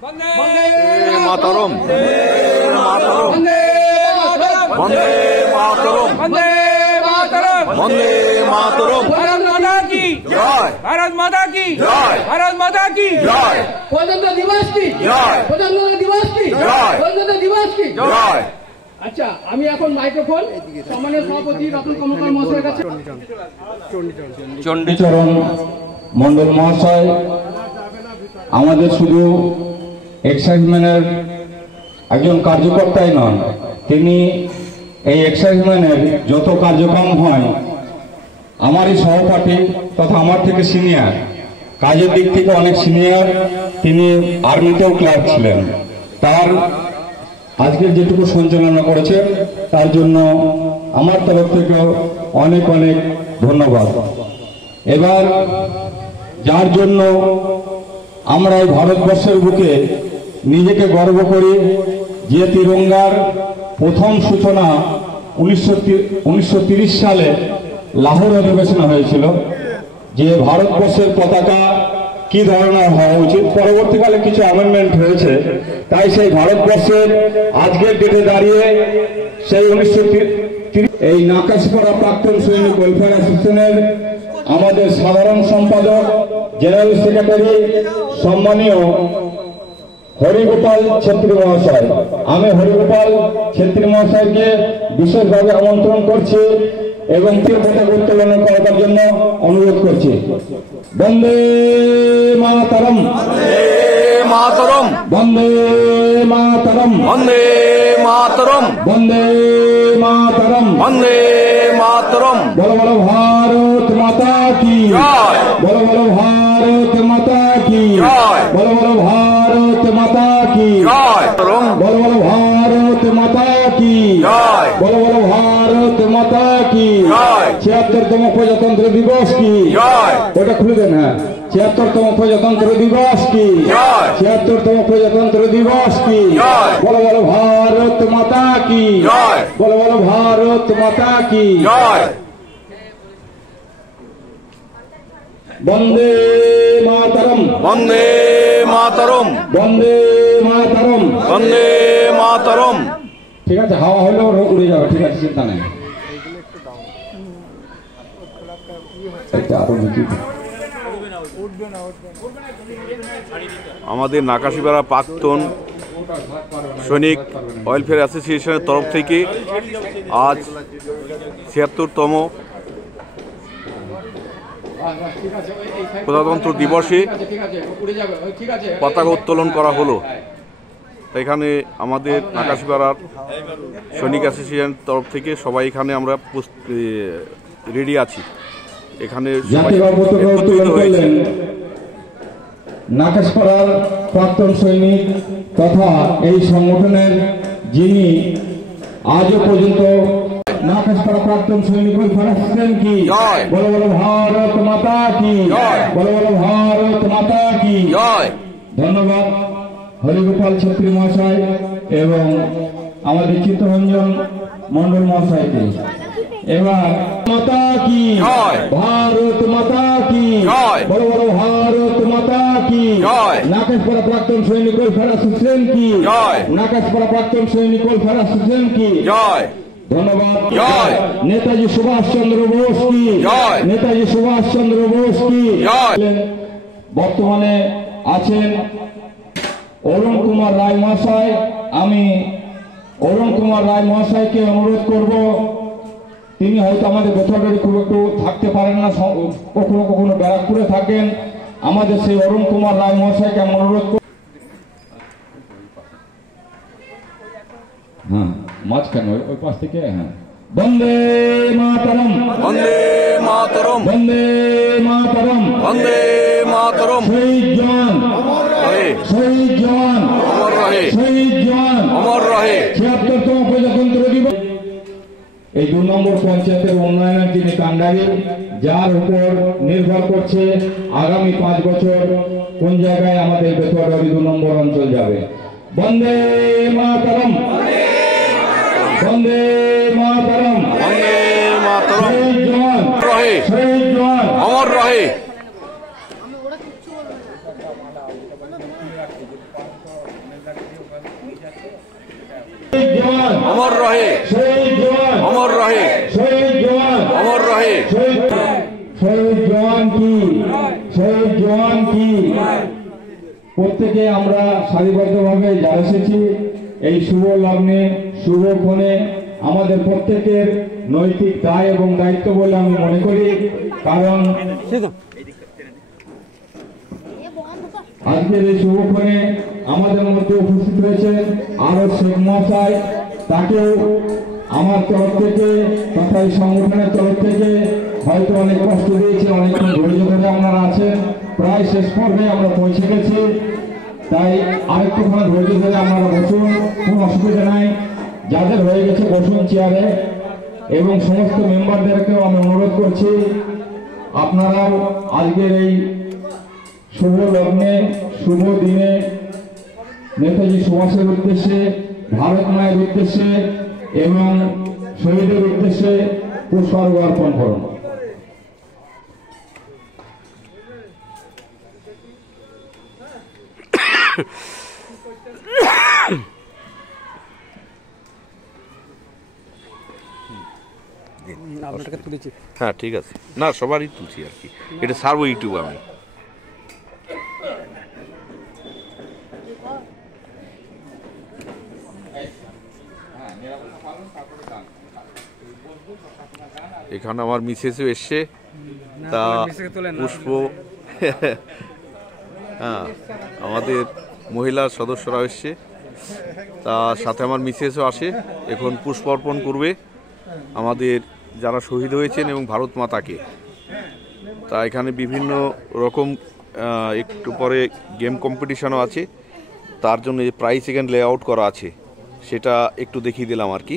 মাতরম, বন্দে মাতরম, বন্দে মাতরম। ভারত মাতা কি জয়, ভারত মাতা কি জয়, ভারত মাতা কি জয়, প্রজাতন্ত্র দিবস কি জয়, প্রজাতন্ত্র দিবস কি জয়, প্রজাতন্ত্র দিবস কি জয়। আচ্ছা, আমি এখন মাইক্রোফোন সম্মানীয় সভাপতি রতন কর্মকার মহাশয়ের কাছে। চণ্ডীচরণ মন্ডল মহাশয় আমাদের শুধু এক্সাইজমেন্টের একজন কার্যকর্তাই নন, তিনি এই এক্সাইজমেন্টের যত কার্যক্রম হয় আমারই সহপাঠী তথা আমার থেকে সিনিয়র, কাজের দিক থেকে অনেক সিনিয়র, তিনি আর্মিতেও ক্লার্ক ছিলেন। তার আজকের যেটুকু সঞ্চালনা করেছেন তার জন্য আমার তরফ থেকে অনেক অনেক ধন্যবাদ। এবার যার জন্য আমরা এই ভারতবর্ষের বুকে নিজেকে গর্ব করি, যে তিরঙ্গার প্রথম সূচনা 1930 সালে লাহোর অধিবেশনে হয়েছিল, যে ভারতবর্ষের পতাকা কি ধরনের হওয়া উচিত। পরবর্তীকালে কিছু অ্যামেন্ডমেন্ট হয়েছে, তাই সেই ভারতবর্ষের আজকের ডেটে দাঁড়িয়ে সেই 1930 এই নাকাশপাড়া প্রাক্তন সৈনিক ওয়েলফেয়ার অ্যাসোসিয়েশনের আমাদের সাধারণ সম্পাদক, জেনারেল সেক্রেটারি সম্মানীয় হরিগোপাল ছেত্রী মহাশয়, আমি হরিগোপাল ছেত্রী মহাশয়কে বিশেষভাবে আমন্ত্রণ করছি এবং পতাকা উত্তোলন করার জন্য অনুরোধ করছি। বন্দে মাতরম, মাতরম, বন্দে মাতরম, বন্দে মাতরম, বন্দে মাতরম, বন্দে মাতরম। বলো বলো ভারত মাতা কি জয়, বলো বলো ভারত মাতা কি জয়, বলো বলো ভারত মাতা কি জয়, মাতরম, বলো বলো ভারত মাতা কি জয়, বলো বলো ভারত মাতা কি জয়। ৭৬তম প্রজাতন্ত্র দিবস কি জয়, ওটা খুলে দেন। হ্যাঁ, ৭৬তম প্রজাতন্ত্র দিবস কি জয়, ৭৬তম প্রজাতন্ত্র দিবস কি জয়। বলো বলো ভারত মাতা কি জয়, বলো বলো ভারত মাতা কি জয়। বন্দে মাতরম, বন্দে মাতরম, বন্দে মাতরম। বন্দে মাতরম। ঠিক আছে, হাওয়া হলেও উড়ে যাবে, ঠিক আছে, চিন্তা নেই। আমাদের নাকাশিপাড়া প্রাক্তন সৈনিক ওয়েলফেয়ার অ্যাসোসিয়েশনের তরফ থেকে আজ ৭৬তম প্রজাতন্ত্র দিবসে পতাকা উত্তোলন করা হলো। এখানে আমাদের নাকাশিপাড়ার সৈনিক অ্যাসোসিয়েশনের তরফ থেকে সবাই এখানে আমরা রেডি আছি। এখানে একত্রিত হয়েছে নাকাশপাড়ার প্রাক্তন সৈনিক তথা এই সংগঠনের যিনি আজও পর্যন্ত নাকাশপাড়া প্রাক্তন সৈনিক ফারাসেন কি জয়, বলো বলো ভারত মাতা কি জয়, বলো বলো ভারত মাতা কি জয়। ধন্যবাদ হরিগোপাল ছেত্রী মহাশয় এবং আমাদের চিত্তরঞ্জন মন্ডল মহাশয়কে। এবার মাতা কি জয়, ভারত মাতা কি জয়, বড় বড় ভারত মাতা কি জয়। নাকাশপাড়া প্রাক্তন সৈনিক ওয়েলফেয়ার অ্যাসোসিয়েশন কি জয়, নাকাশপাড়া প্রাক্তন সৈনিক ওয়েলফেয়ার অ্যাসোসিয়েশন কি জয়, ধন্যবাদ। জয়। নেতাজি সুভাষ চন্দ্র বোস কি জয়, নেতাজি সুভাষ চন্দ্র বোস কি জয়। বর্তমানে আছেন অরুণ কুমার রায় মহাশয়। আমি অরুণ কুমার রায় মহাশয়কে অনুরোধ করব, তিনি হয়তো আমাদের বেথরডারি খুব একটু থাকতে পারেন না, কখনো কখনো ব্যারাকপুরে থাকেন। আমাদের সেই অরুণ কুমার রায় মহাশয়কে আমি অনুরোধ করব। হ্যাঁ, মাঝখানে ওই পাশ থেকে। হ্যাঁ, বন্দে মাতরম, বন্দে মাতরম, বন্দে মাতরম, বন্দে মাতরম। শহীদ জওয়ান, রহে, শহীদ জওয়ান, অমর রহে, শহীদ জওয়ান, অমর রহে। ৭৬তম প্রজাতন্ত্র দিবস। এই ২ নম্বর পঞ্চায়েতের উন্নয়নের যিনি কাণ্ডারি, যার উপর নির্ভর করছে আগামী ৫ বছর কোন জায়গায় আমাদের বেথুয়াডারি ২ নম্বর অঞ্চল যাবে। বন্দে মাতরম, বন্দে মাতরম, বন্দে মাতরম। শহীদ জওয়ান, রহে, শহীদ জওয়ান, অমর রহে। অমর রহে, শহীদ জওয়ান, অমর রহে, শহীদ জওয়ান, অমর রহে। শহীদ জওয়ান কি, শহীদ জওয়ান কি। প্রত্যেকে আমরা সারিবদ্ধভাবে যা এসেছি এই শুভ লগ্নে শুভ ক্ষণে আমাদের প্রত্যেকের নৈতিক দায় এবং দায়িত্ব বলে আমি মনে করি। কারণ আজকের এই শুভক্ষণে আমাদের মধ্যে উপস্থিত রয়েছেন আরো শেখ মহাশয়, তাকেও আমার তরফ থেকে তথা এই সংগঠনের তরফ থেকে হয়তো অনেক কষ্ট দিয়েছে, অনেকক্ষণ ধৈর্য ধরে আপনারা আছেন, প্রায় শেষ পর্বে আমরা পৌঁছে গেছি। তাই আরেকটুখানি ধৈর্য ধরে আপনারা বসুন, কোনো অসুবিধা নাই। যাদের হয়ে গেছে বসুন চেয়ারে, এবং সমস্ত মেম্বারদেরকেও আমি অনুরোধ করছি আপনারাও আজকের এই শুভ লগ্নে শুভ দিনে নেতাজি সুভাষের উদ্দেশ্যে, ভারত মায়ের উদ্দেশ্যে এবং শহীদের উদ্দেশ্যে পুষ্পার্ঘ্য অর্পণ করুন। হ্যাঁ ঠিক আছে, না সবারই তুলছি আর কি, এটা সারবো ইউটিউব আমি। এখানে আমার মিসেসও এসছে, তা পুষ্প হ্যাঁ আমাদের মহিলা সদস্যরা এসছে, তার সাথে আমার মিসেসও আসে। এখন পুষ্প অর্পণ করবে আমাদের যারা শহীদ হয়েছেন এবং ভারত মাতাকে। তা এখানে বিভিন্ন রকম একটু পরে গেম কম্পিটিশনও আছে, তার জন্য যে প্রাইস এখানে লে আউট করা আছে সেটা একটু দেখিয়ে দিলাম আর কি,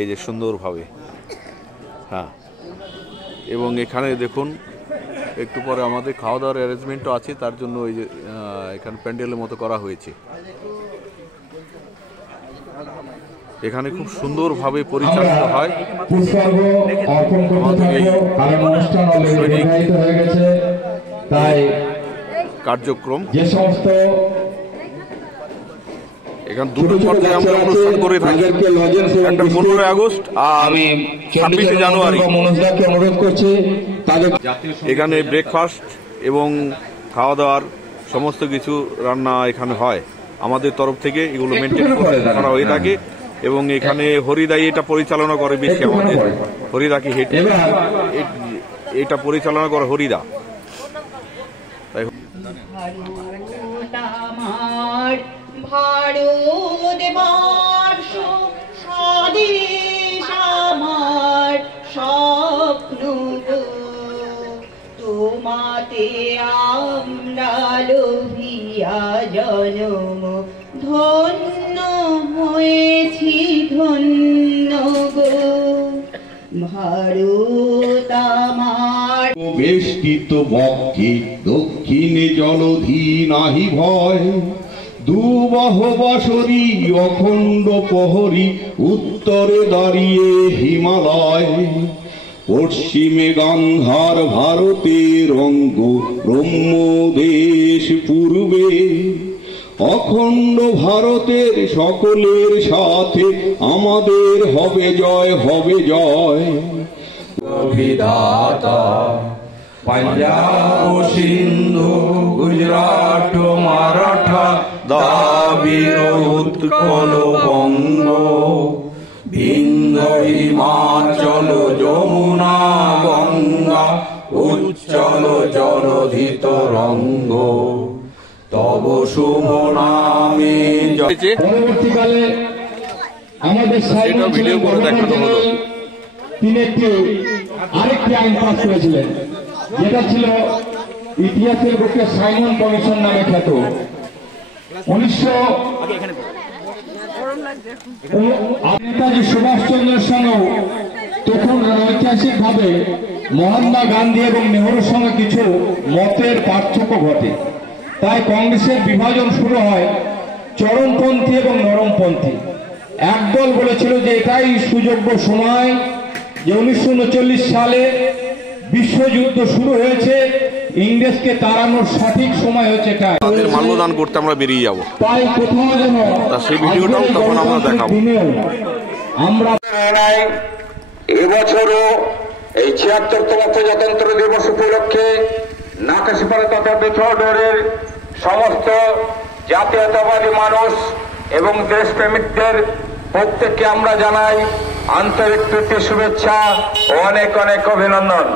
এই যে সুন্দরভাবে। হ্যাঁ, এবং এখানে দেখুন একটু পরে আমাদের খাওয়া দাওয়ার অ্যারেঞ্জমেন্টও আছে, তার জন্য ওই যে এখানে প্যান্ডেলের মতো করা হয়েছে। এখানে খুব সুন্দরভাবে পরিচালিত হয় তাই কার্যক্রম। যে সমস্ত এখানে দুটো পর্যায়ে আমরা অনুষ্ঠান করে থাকি, একটা 15 আগস্ট আর 26 জানুয়ারি। অনুরোধ করছি তাদের এখানে ব্রেকফাস্ট এবং খাওয়া দাওয়ার সমস্ত কিছু রান্না এখানে হয় আমাদের তরফ থেকে, এগুলো মেনটেন করা হয়ে থাকে। এবং এখানে হরিদাই এটা পরিচালনা করে বেশি, আমাদের হরিদাকে হেড এটা পরিচালনা করে হরিদা। তাই ভারতবর্ষ স্বদেশ আমার স্বপ্ন গো, তোমাতে আমরা লোভিয়া জনম ধন্য হয়েছি ধন্য গো। ভারত আমার বেষ্টিত বক্ষে দক্ষিণে জলধি নাহি ভয়, দুবাহ বাসরি অখণ্ড প্রহরী উত্তরে দাঁড়িয়ে হিমালয়, পশ্চিমে গান্ধার ভারতের অঙ্গ ব্রহ্মদেশ পূর্বে, অখণ্ড ভারতের সকলের সাথে আমাদের হবে জয়, হবে জয়। বিধাতা পাঞ্জাব সিন্ধু গুজরাট মারাঠা দ্রাবিড় উৎকল বঙ্গ, বিন্ধ্য হিমাচল যমুনা গঙ্গা উচ্চল জলধি তরঙ্গ, তব শুভ নামে। পরবর্তীকালে আমাদের ভিডিও করে দেখানো হলো, তিনি আরেকটি আইন পাস করেছিলেন, যেটা ছিল ইতিহাসের বুকে সাইমন কমিশন নামে খ্যাত। নেতাজি সুভাষচন্দ্রের সঙ্গে তখন ঐতিহাসিক ভাবে মহাত্মা গান্ধী এবং নেহরুর সঙ্গে কিছু মতের পার্থক্য ঘটে, তাই কংগ্রেসের বিভাজন শুরু হয় চরমপন্থী এবং নরমপন্থী। একদল বলেছিল যে এটাই সুযোগ্য সময়, যে 1939 সালে বিশ্বযুদ্ধ শুরু হয়েছে, ইংরেজকে তাড়ানোর সঠিক সময় হচ্ছে এটা। তাদের মাল্যদান করতে আমরা বেরিয়ে যাব, তাই কোথাও যেন তা সেই ভিডিওটাও তখন আমরা দেখাবো। আমরা এবছরও এই ৭৬তম প্রজাতন্ত্র দিবস উপলক্ষে নাকাশিপাড়া তথা বিথোডরের সমস্ত জাতীয়তাবাদী মানুষ এবং দেশপ্রেমিকদের প্রত্যেককে আমরা জানাই আন্তরিক প্রীতি শুভেচ্ছা ও অনেক অনেক অভিনন্দন।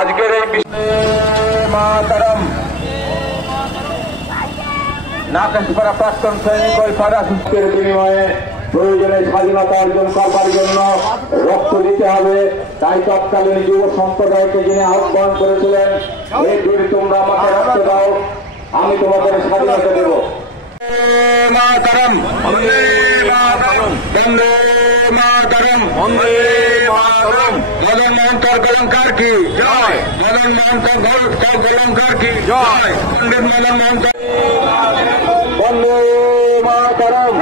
আজকের এই মাতারাম নাকাশিপাড়া প্রাক্তন সৈনিক ওই ফারাসের বিনিময়ে প্রয়োজনে স্বাধীনতা অর্জন করবার জন্য রক্ত দিতে হবে, তাই তৎকালীন যুব সম্প্রদায়কে যিনি আহ্বান করেছিলেন, এই যদি তোমরা আমাকে রক্ত দাও আমি তোমাদের স্বাধীনতা দেব। মাতারাম বন্দে মাতারাম, বন্দে মাতারাম, বন্দে মাতারাম। মদন মোহন কলঙ্কার কি জয়, মদন মোহন কলঙ্কার কি জয়, পণ্ডিত মদন মোহন বন্দে মাতারাম।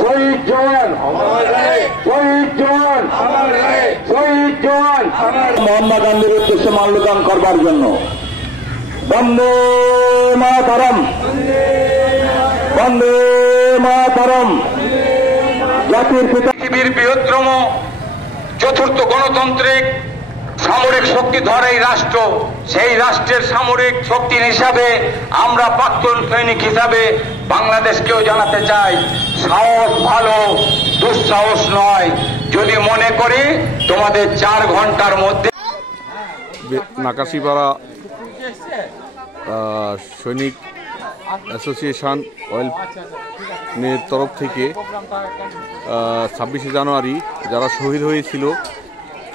শহীদ জওয়ান, শহীদ জওয়ান, শহীদ জওয়ান। মহাত্মা গান্ধীর উদ্দেশ্যে মাল্যদান করবার জন্য বন্দে মাতারাম, বন্দে মাতারাম। জাতির পিতা, পৃথিবীর বৃহত্তম চতুর্থ গণতান্ত্রিক সামরিক শক্তিধর এই রাষ্ট্র, সেই রাষ্ট্রের সামরিক শক্তি হিসাবে আমরা প্রাক্তন সৈনিক হিসাবে বাংলাদেশকেও জানাতে চাই, সাহস ভালো, দুঃসাহস নয়। যদি মনে করি তোমাদের 4 ঘন্টার মধ্যে নাকাশিপাড়া সৈনিক অ্যাসোসিয়েশন ওয়েলফেয়ারের তরফ থেকে 26শে জানুয়ারি যারা শহীদ হয়েছিল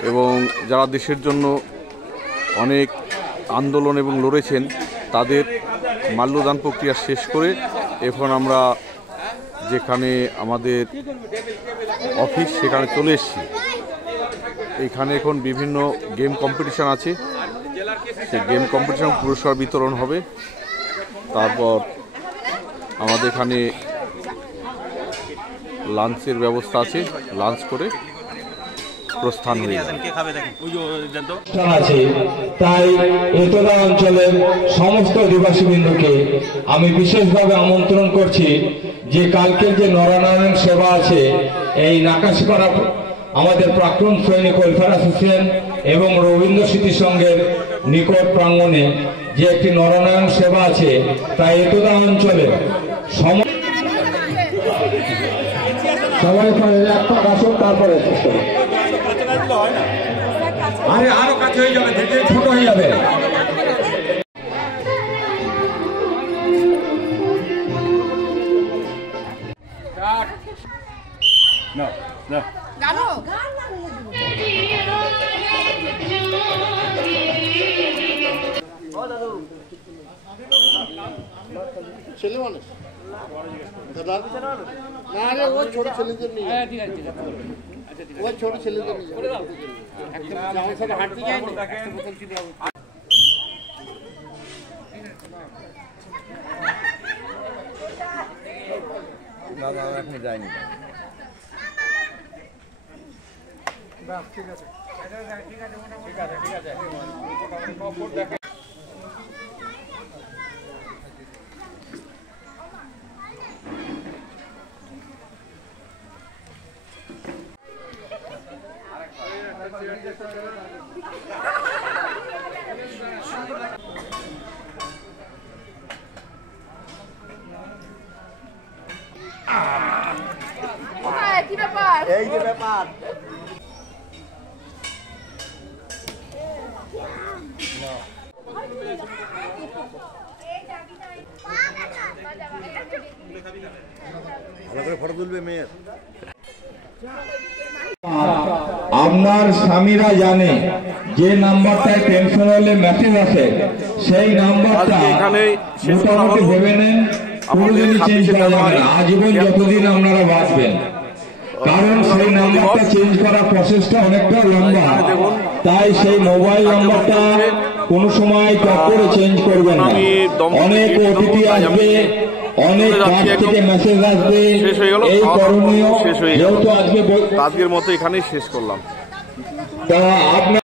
এবং যারা দেশের জন্য অনেক আন্দোলন এবং লড়েছেন তাদের মাল্যদান প্রক্রিয়া শেষ করে এখন আমরা যেখানে আমাদের অফিস সেখানে চলে এসেছি। এখানে এখন বিভিন্ন গেম কম্পিটিশান আছে, সেই গেম কম্পিটিশন পুরস্কার বিতরণ হবে। তারপর আমাদের এখানে লাঞ্চের ব্যবস্থা আছে, লাঞ্চ করে প্রস্থান হয়ে আছে। তাই এতলা অঞ্চলের সমস্ত অধিবাসীবৃন্দকে আমি বিশেষভাবে আমন্ত্রণ করছি যে কালকের যে নরনারায়ণ সেবা আছে এই নাকাশিপাড়া আমাদের প্রাক্তন সৈনিক ওয়েলফেয়ার অ্যাসোসিয়েশন এবং রবীন্দ্র স্মৃতি সংঘের নিকট প্রাঙ্গণে যে একটি নরনারায়ণ সেবা আছে, তাই এতলা অঞ্চলে সবাই একটা আসুন, তারপরে আরে আরো কাছে হয়ে যাবে, ছোট হয়ে যাবে। ছেলে মানুষ দাদা না রে, ও ছোট ছেলেদের নিয়ে, ও ছোট ছেলেদের নিয়ে আমার সাথে হাঁটতে যায়নি। দাদা এখন যায়নি। ঠিক আছে ঠিক আছে ঠিক আছে ঠিক আছে। কি ব্যাপার? এই যে ব্যাপার ফটো তুলবে মেয়ের। আপনার স্বামীরা জানে যে নাম্বারটায় টেনশন হলে মেসেজ আসে, সেই নাম্বারটা মোটামুটি ভেবে নেন, কোনোদিনই চেঞ্জ করা যাবে না আজীবন যতদিন আপনারা বাঁচবেন। কারণ সেই নাম্বারটা চেঞ্জ করার প্রসেসটা অনেকটা লম্বা, তাই সেই মোবাইল নাম্বারটা কোনো সময় টপ করে চেঞ্জ করবেন না। অনেক ওটিপি আসবে, অনেক কাছ থেকে মেসেজ আসবে, এই করণীয়। যেহেতু আজকের মতো এখানেই শেষ করলাম। তা আপনার